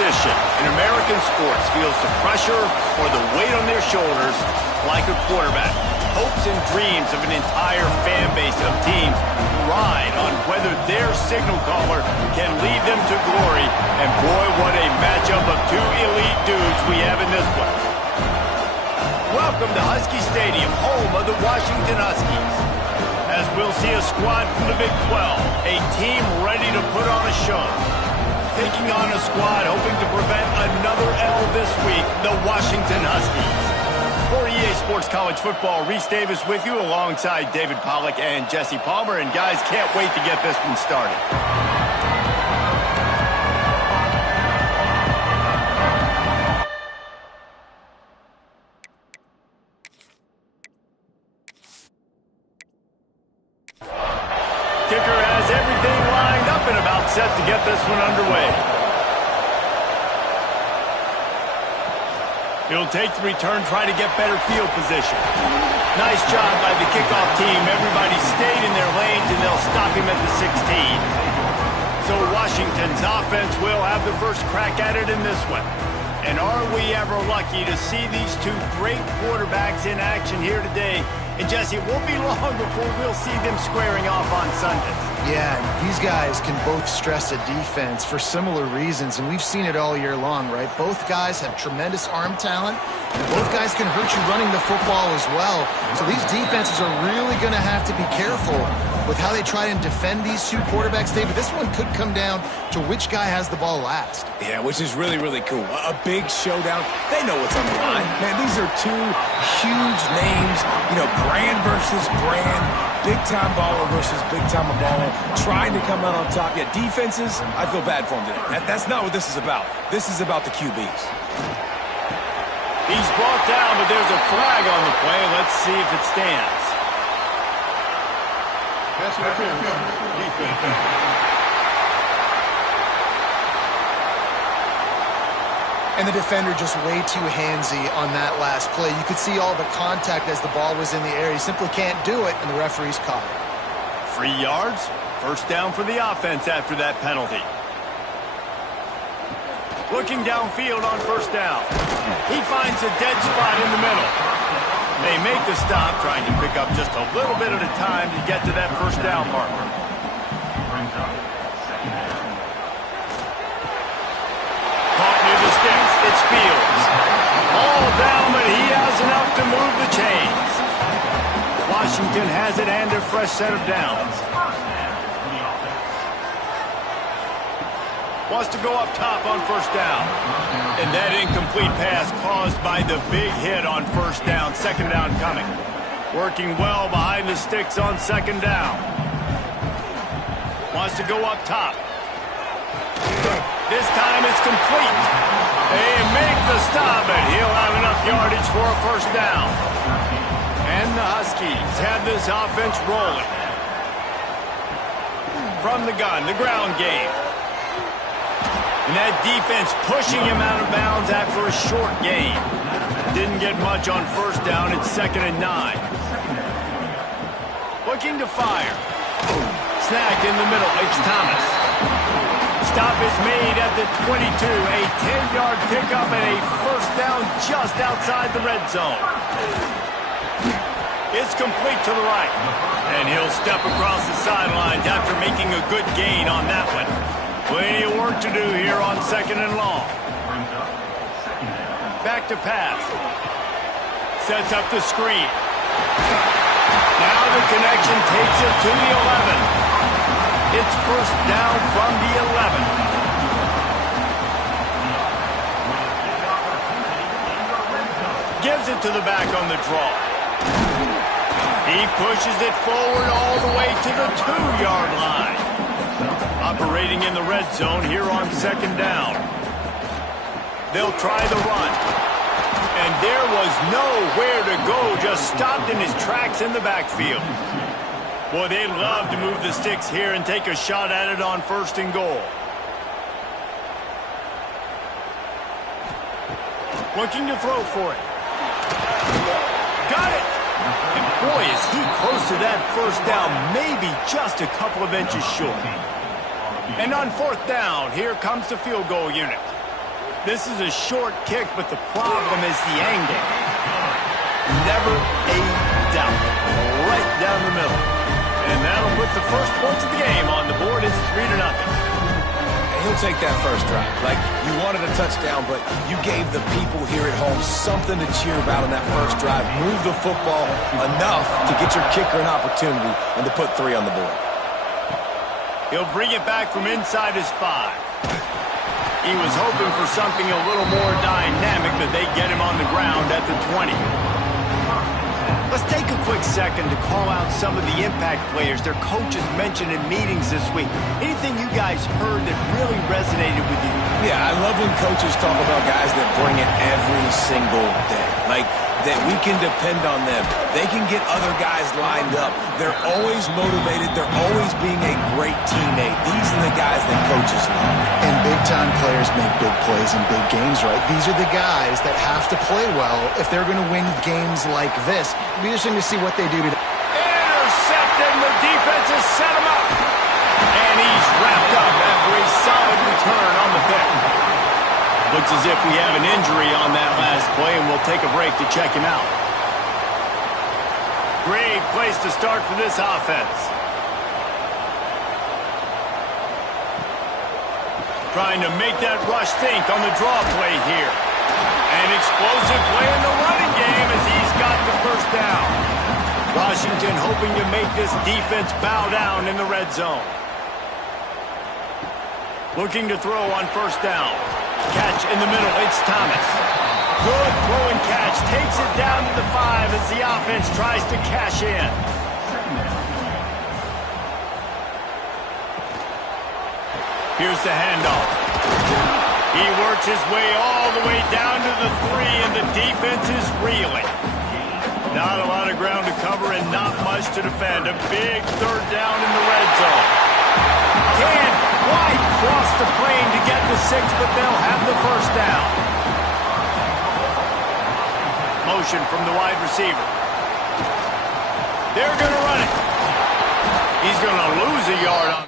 position in American sports feels the pressure or the weight on their shoulders like a quarterback. Hopes and dreams of an entire fan base of teams ride on whether their signal caller can lead them to glory. And boy, what a matchup of two elite dudes we have in this one. Welcome to Husky Stadium, home of the Washington Huskies. As we'll see a squad from the Big 12, a team ready to put on a show. Taking on a squad hoping to prevent another L this week, the Washington Huskies. For EA Sports College Football, Reese Davis with you alongside David Pollack and Jesse Palmer. And guys, can't wait to get this one started. Kicker has everything lined up and about set to get this one underway. He'll take the return, try to get better field position. Nice job by the kickoff team. Everybody stayed in their lanes, and they'll stop him at the 16. So Washington's offense will have the first crack at it in this one. And are we ever lucky to see these two great quarterbacks in action here today? And Jesse, it won't be long before we'll see them squaring off on Sundays. Yeah, these guys can both stress a defense for similar reasons, and we've seen it all year long, right? Both guys have tremendous arm talent, and both guys can hurt you running the football as well. So these defenses are really going to have to be careful with how they try and defend these two quarterbacks, David. This one could come down to which guy has the ball last. Yeah, which is really, really cool. A big showdown. They know what's on the line. Man, these are two huge names, brand versus brand, big-time baller versus big-time baller, trying to come out on top. Yeah, defenses, I feel bad for them today. That's not what this is about. This is about the QBs. He's brought down, but there's a flag on the play. Let's see if it stands. Pass interference, defense. And the defender just way too handsy on that last play. You could see all the contact as the ball was in the air. He simply can't do it, and the referee's caught it. 3 yards, first down for the offense after that penalty. Looking downfield on first down. He finds a dead spot in the middle. They make the stop, trying to pick up just a little bit at a time to get to that first down marker. Caught near the sticks. It's Fields. All down, but he has enough to move the chains. Washington has it and a fresh set of downs. Wants to go up top on first down. And that incomplete pass caused by the big hit on first down. Second down coming. Working well behind the sticks on second down. Wants to go up top. This time it's complete. They make the stop, and he'll have enough yardage for a first down. And the Huskies have this offense rolling. From the gun, the ground game. And that defense pushing him out of bounds after a short gain. Didn't get much on first down. It's 2nd and 9. Looking to fire. Snagged in the middle. It's Thomas. Stop is made at the 22. A 10-yard pickup and a first down just outside the red zone. It's complete to the right. And he'll step across the sidelines after making a good gain on that one. Plenty of work to do here on 2nd and long. Back to pass. Sets up the screen. Now the connection takes it to the 11. It's first down from the 11. Gives it to the back on the draw. He pushes it forward all the way to the 2-yard line. Operating in the red zone here on 2nd down. They'll try the run. And there was nowhere to go, just stopped in his tracks in the backfield. Boy, they'd love to move the sticks here and take a shot at it on 1st and goal. Looking to throw for it. Got it! And boy, is he close to that first down, maybe just a couple of inches short. And on 4th down, here comes the field goal unit. This is a short kick, but the problem is the angle. Never a doubt. Right down the middle. And that'll put the first points of the game on the board. It's 3-0. And he'll take that first drive. Like, you wanted a touchdown, but you gave the people here at home something to cheer about on that first drive. Move the football enough to get your kicker an opportunity and to put 3 on the board. He'll bring it back from inside his 5. He was hoping for something a little more dynamic, but they get him on the ground at the 20. Let's take a quick second to call out some of the impact players their coaches mentioned in meetings this week. Anything you guys heard that really resonated with you? Yeah, I love when coaches talk about guys that bring it every single day. Like, that we can depend on them. They can get other guys lined up. They're always motivated. They're always being a great teammate. These are the guys that coaches love. And big-time players make big plays in big games, right? These are the guys that have to play well if they're going to win games like this. It'll be interesting to see what they do today. Intercepted. The defense has set him up. And he's wrapped up after a solid return on the pick. Looks as if we have an injury on that last play, and we'll take a break to check him out. Great place to start for this offense. Trying to make that rush think on the draw play here. An explosive play in the running game as he's got the first down. Washington hoping to make this defense bow down in the red zone. Looking to throw on first down. Catch in the middle, it's Thomas. Good throw and catch, takes it down to the 5 as the offense tries to cash in. Here's the handoff. He works his way all the way down to the 3, and the defense is reeling. Not a lot of ground to cover and not much to defend. A big third down in the red zone. Can't quite cross the plane to get the 6, but they'll have the first down. Motion from the wide receiver. They're going to run it. He's going to lose a yard on